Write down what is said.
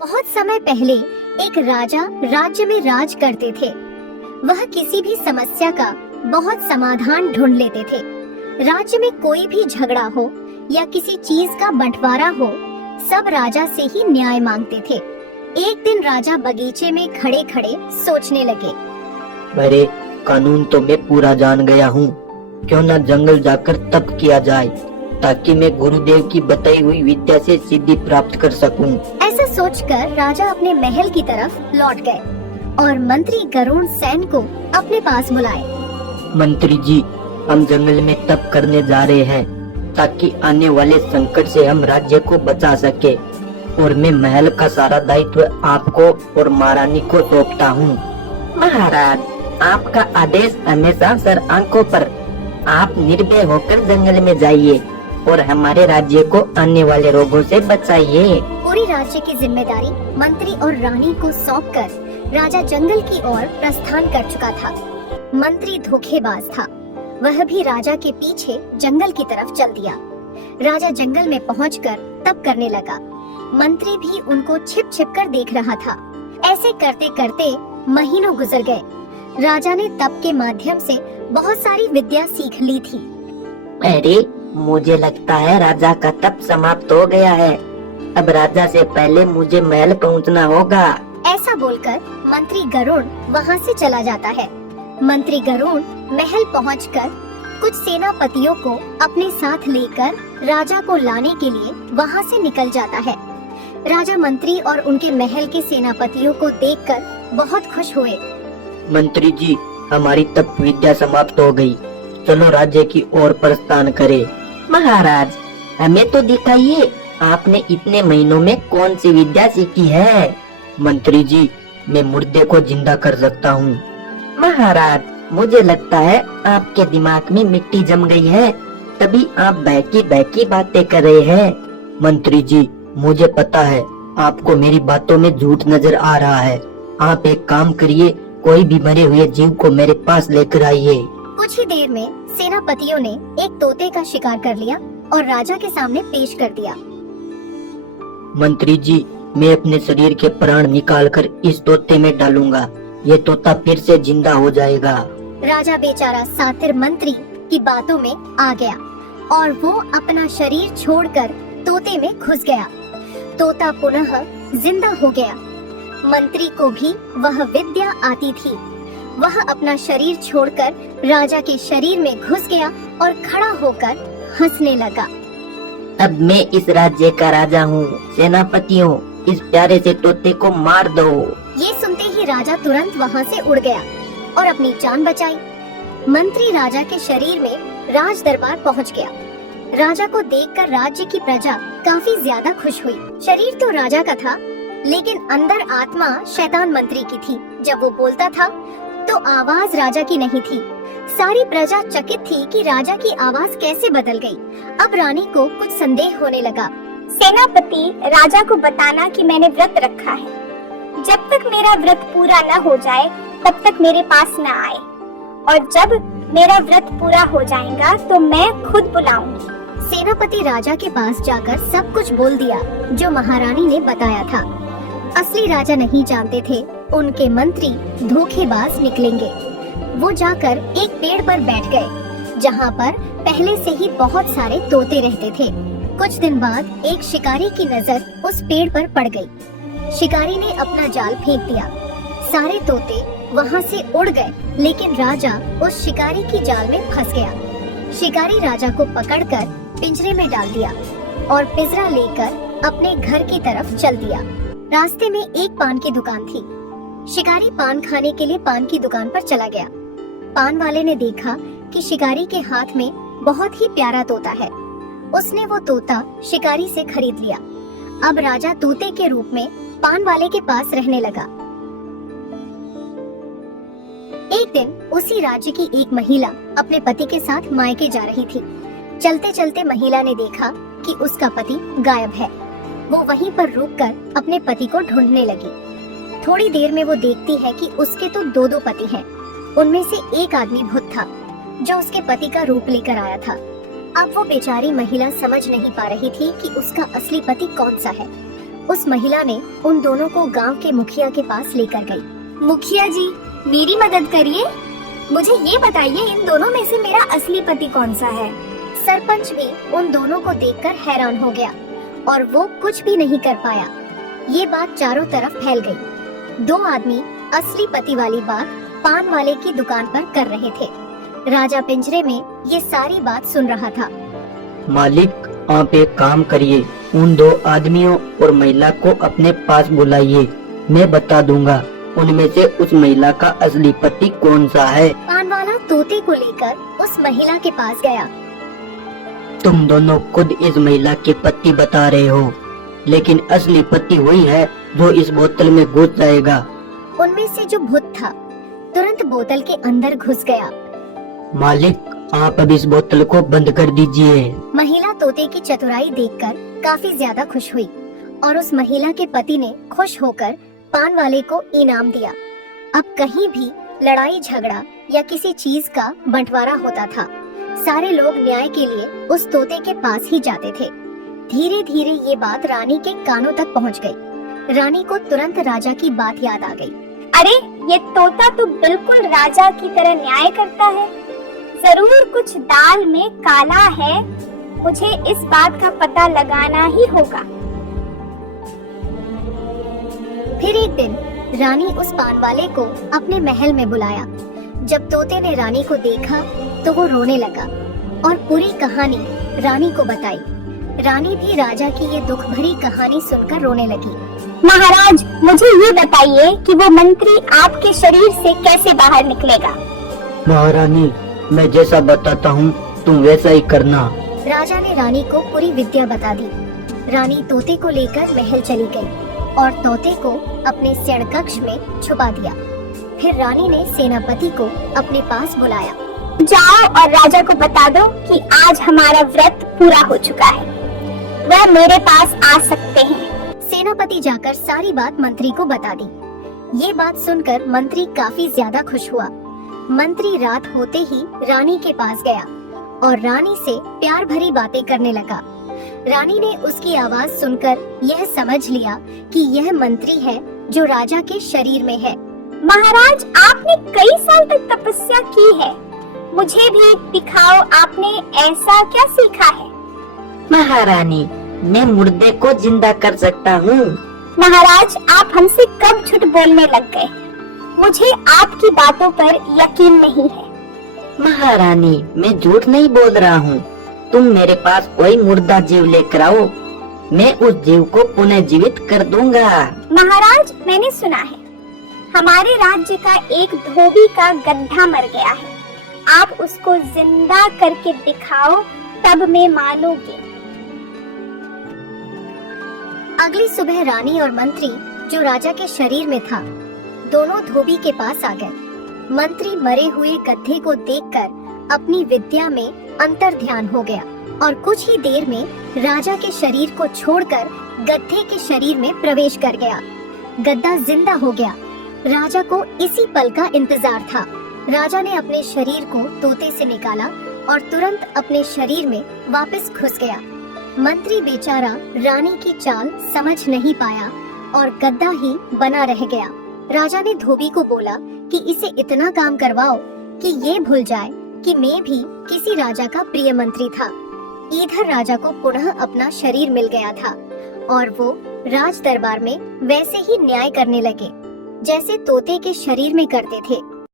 बहुत समय पहले एक राजा राज्य में राज करते थे। वह किसी भी समस्या का बहुत समाधान ढूंढ लेते थे। राज्य में कोई भी झगड़ा हो या किसी चीज का बंटवारा हो, सब राजा से ही न्याय मांगते थे। एक दिन राजा बगीचे में खड़े खड़े सोचने लगे। अरे, कानून तो मैं पूरा जान गया हूँ। क्यों न जंगल जाकर तप किया जाए, ताकि मैं गुरुदेव की बताई हुई विद्या से सिद्धि प्राप्त कर सकूं। ऐसा सोचकर राजा अपने महल की तरफ लौट गए और मंत्री गरुड़ सेन को अपने पास बुलाए। मंत्री जी, हम जंगल में तप करने जा रहे हैं, ताकि आने वाले संकट से हम राज्य को बचा सके। और मैं महल का सारा दायित्व आपको और महारानी को सौंपता हूँ। महाराज, आपका आदेश हमेशा सर आंखों पर। आप निर्भय होकर जंगल में जाइए और हमारे राज्य को आने वाले रोगों से बचाइए। पूरी राज्य की जिम्मेदारी मंत्री और रानी को सौंपकर राजा जंगल की ओर प्रस्थान कर चुका था। मंत्री धोखेबाज था। वह भी राजा के पीछे जंगल की तरफ चल दिया। राजा जंगल में पहुंचकर तप करने लगा। मंत्री भी उनको छिप छिप कर देख रहा था। ऐसे करते करते महीनों गुजर गए। राजा ने तप के माध्यम से बहुत सारी विद्या सीख ली थी। अरे, मुझे लगता है राजा का तप समाप्त हो गया है। अब राजा से पहले मुझे महल पहुंचना होगा। ऐसा बोलकर मंत्री गरुड़ वहां से चला जाता है। मंत्री गरुड़ महल पहुंचकर कुछ सेनापतियों को अपने साथ लेकर राजा को लाने के लिए वहां से निकल जाता है। राजा मंत्री और उनके महल के सेनापतियों को देखकर बहुत खुश हुए। मंत्री जी, हमारी तप विद्या समाप्त हो गई। चलो राज्य की ओर प्रस्थान करें। महाराज, हमें तो दिखाइए, आपने इतने महीनों में कौन सी विद्या सीखी है? मंत्री जी, मैं मुर्दे को जिंदा कर सकता हूँ। महाराज, मुझे लगता है आपके दिमाग में मिट्टी जम गई है, तभी आप बहकी बहकी बातें कर रहे हैं। मंत्री जी, मुझे पता है आपको मेरी बातों में झूठ नजर आ रहा है। आप एक काम करिए, कोई भी मरे हुए जीव को मेरे पास लेकर आइए। कुछ ही देर में सेनापतियों ने एक तोते का शिकार कर लिया और राजा के सामने पेश कर दिया। मंत्री जी, मैं अपने शरीर के प्राण निकालकर इस तोते में डालूंगा। ये तोता फिर से जिंदा हो जाएगा। राजा बेचारा सातिर मंत्री की बातों में आ गया और वो अपना शरीर छोड़कर तोते में घुस गया। तोता पुनः जिंदा हो गया। मंत्री को भी वह विद्या आती थी। वह अपना शरीर छोड़कर राजा के शरीर में घुस गया और खड़ा होकर हंसने लगा। अब मैं इस राज्य का राजा हूँ। सेनापतियों, इस प्यारे से तोते को मार दो। ये सुनते ही राजा तुरंत वहाँ से उड़ गया और अपनी जान बचाई। मंत्री राजा के शरीर में राज दरबार पहुँच गया। राजा को देखकर राज्य की प्रजा काफी ज्यादा खुश हुई। शरीर तो राजा का था, लेकिन अंदर आत्मा शैतान मंत्री की थी। जब वो बोलता था तो आवाज राजा की नहीं थी। सारी प्रजा चकित थी कि राजा की आवाज कैसे बदल गई। अब रानी को कुछ संदेह होने लगा। सेनापति, राजा को बताना कि मैंने व्रत रखा है। जब तक मेरा व्रत पूरा न हो जाए तब तक मेरे पास न आए, और जब मेरा व्रत पूरा हो जाएगा तो मैं खुद बुलाऊंगी। सेनापति राजा के पास जाकर सब कुछ बोल दिया जो महारानी ने बताया था। असली राजा नहीं जानते थे उनके मंत्री धोखेबाज निकलेंगे। वो जाकर एक पेड़ पर बैठ गए, जहाँ पर पहले से ही बहुत सारे तोते रहते थे। कुछ दिन बाद एक शिकारी की नजर उस पेड़ पर पड़ गई। शिकारी ने अपना जाल फेंक दिया। सारे तोते वहाँ से उड़ गए, लेकिन राजा उस शिकारी की जाल में फंस गया। शिकारी राजा को पकड़कर पिंजरे में डाल दिया और पिंजरा लेकर अपने घर की तरफ चल दिया। रास्ते में एक पान की दुकान थी। शिकारी पान खाने के लिए पान की दुकान पर चला गया। पान वाले ने देखा कि शिकारी के हाथ में बहुत ही प्यारा तोता है। उसने वो तोता शिकारी से खरीद लिया। अब राजा तोते के रूप में पान वाले के पास रहने लगा। एक दिन उसी राज्य की एक महिला अपने पति के साथ मायके जा रही थी। चलते चलते महिला ने देखा कि उसका पति गायब है। वो वहीं पर रुककर अपने पति को ढूंढने लगी। थोड़ी देर में वो देखती है कि उसके तो दो पति हैं। उनमें से एक आदमी भूत था जो उसके पति का रूप लेकर आया था। अब वो बेचारी महिला समझ नहीं पा रही थी कि उसका असली पति कौन सा है। उस महिला ने उन दोनों को गांव के मुखिया के पास लेकर गई। मुखिया जी, मेरी मदद करिए। मुझे ये बताइए, इन दोनों में से मेरा असली पति कौन सा है? सरपंच भी उन दोनों को देखकर हैरान हो गया और वो कुछ भी नहीं कर पाया। ये बात चारों तरफ फैल गई। दो आदमी असली पति वाली बात पान वाले की दुकान पर कर रहे थे। राजा पिंजरे में ये सारी बात सुन रहा था। मालिक, आप एक काम करिए, उन दो आदमियों और महिला को अपने पास बुलाइए। मैं बता दूंगा उनमें से उस महिला का असली पति कौन सा है। पान वाला तोते को लेकर उस महिला के पास गया। तुम दोनों खुद इस महिला के पति बता रहे हो, लेकिन असली पति वही है जो इस बोतल में घुस जाएगा। उनमें से जो भूत था तुरंत बोतल के अंदर घुस गया। मालिक, आप अब इस बोतल को बंद कर दीजिए। महिला तोते की चतुराई देखकर काफी ज्यादा खुश हुई और उस महिला के पति ने खुश होकर पान वाले को इनाम दिया। अब कहीं भी लड़ाई झगड़ा या किसी चीज का बंटवारा होता था, सारे लोग न्याय के लिए उस तोते के पास ही जाते थे। धीरे धीरे ये बात रानी के कानों तक पहुंच गई। रानी को तुरंत राजा की बात याद आ गई। अरे, ये तोता तो बिल्कुल राजा की तरह न्याय करता है। जरूर कुछ दाल में काला है। मुझे इस बात का पता लगाना ही होगा। फिर एक दिन रानी उस पान वाले को अपने महल में बुलाया। जब तोते ने रानी को देखा तो वो रोने लगा और पूरी कहानी रानी को बताई। रानी भी राजा की ये दुख भरी कहानी सुनकर रोने लगी। महाराज, मुझे ये बताइए कि वो मंत्री आपके शरीर से कैसे बाहर निकलेगा? महारानी, मैं जैसा बताता हूँ तुम वैसा ही करना। राजा ने रानी को पूरी विद्या बता दी। रानी तोते को लेकर महल चली गई और तोते को अपने शयन कक्ष में छुपा दिया। फिर रानी ने सेनापति को अपने पास बुलाया। जाओ और राजा को बता दो कि आज हमारा व्रत पूरा हो चुका है। वह मेरे पास आ सकते हैं। सेनापति जाकर सारी बात मंत्री को बता दी। ये बात सुनकर मंत्री काफी ज्यादा खुश हुआ। मंत्री रात होते ही रानी के पास गया और रानी से प्यार भरी बातें करने लगा। रानी ने उसकी आवाज सुनकर यह समझ लिया कि यह मंत्री है जो राजा के शरीर में है। महाराज, आपने कई साल तक तपस्या की है। मुझे भी दिखाओ, आपने ऐसा क्या सीखा है? महारानी, मैं मुर्दे को जिंदा कर सकता हूँ। महाराज, आप हमसे कब झूठ बोलने लग गए? मुझे आपकी बातों पर यकीन नहीं है। महारानी, मैं झूठ नहीं बोल रहा हूँ। तुम मेरे पास कोई मुर्दा जीव लेकर आओ, मैं उस जीव को पुनः जीवित कर दूंगा। महाराज, मैंने सुना है हमारे राज्य का एक धोबी का गड्ढा मर गया है। आप उसको जिंदा करके दिखाओ, तब मैं मानूंगी। अगली सुबह रानी और मंत्री जो राजा के शरीर में था दोनों धोबी के पास आ गए। मंत्री मरे हुए गड्ढे को देखकर अपनी विद्या में अंतर ध्यान हो गया और कुछ ही देर में राजा के शरीर को छोड़कर गड्ढे के शरीर में प्रवेश कर गया। गड्ढा जिंदा हो गया। राजा को इसी पल का इंतजार था। राजा ने अपने शरीर को तोते से निकाला और तुरंत अपने शरीर में वापस घुस गया। मंत्री बेचारा रानी की चाल समझ नहीं पाया और गड्ढा ही बना रह गया। राजा ने धोबी को बोला कि इसे इतना काम करवाओ कि ये भूल जाए कि मैं भी किसी राजा का प्रिय मंत्री था। इधर राजा को पुनः अपना शरीर मिल गया था और वो राज दरबार में वैसे ही न्याय करने लगे जैसे तोते के शरीर में करते थे।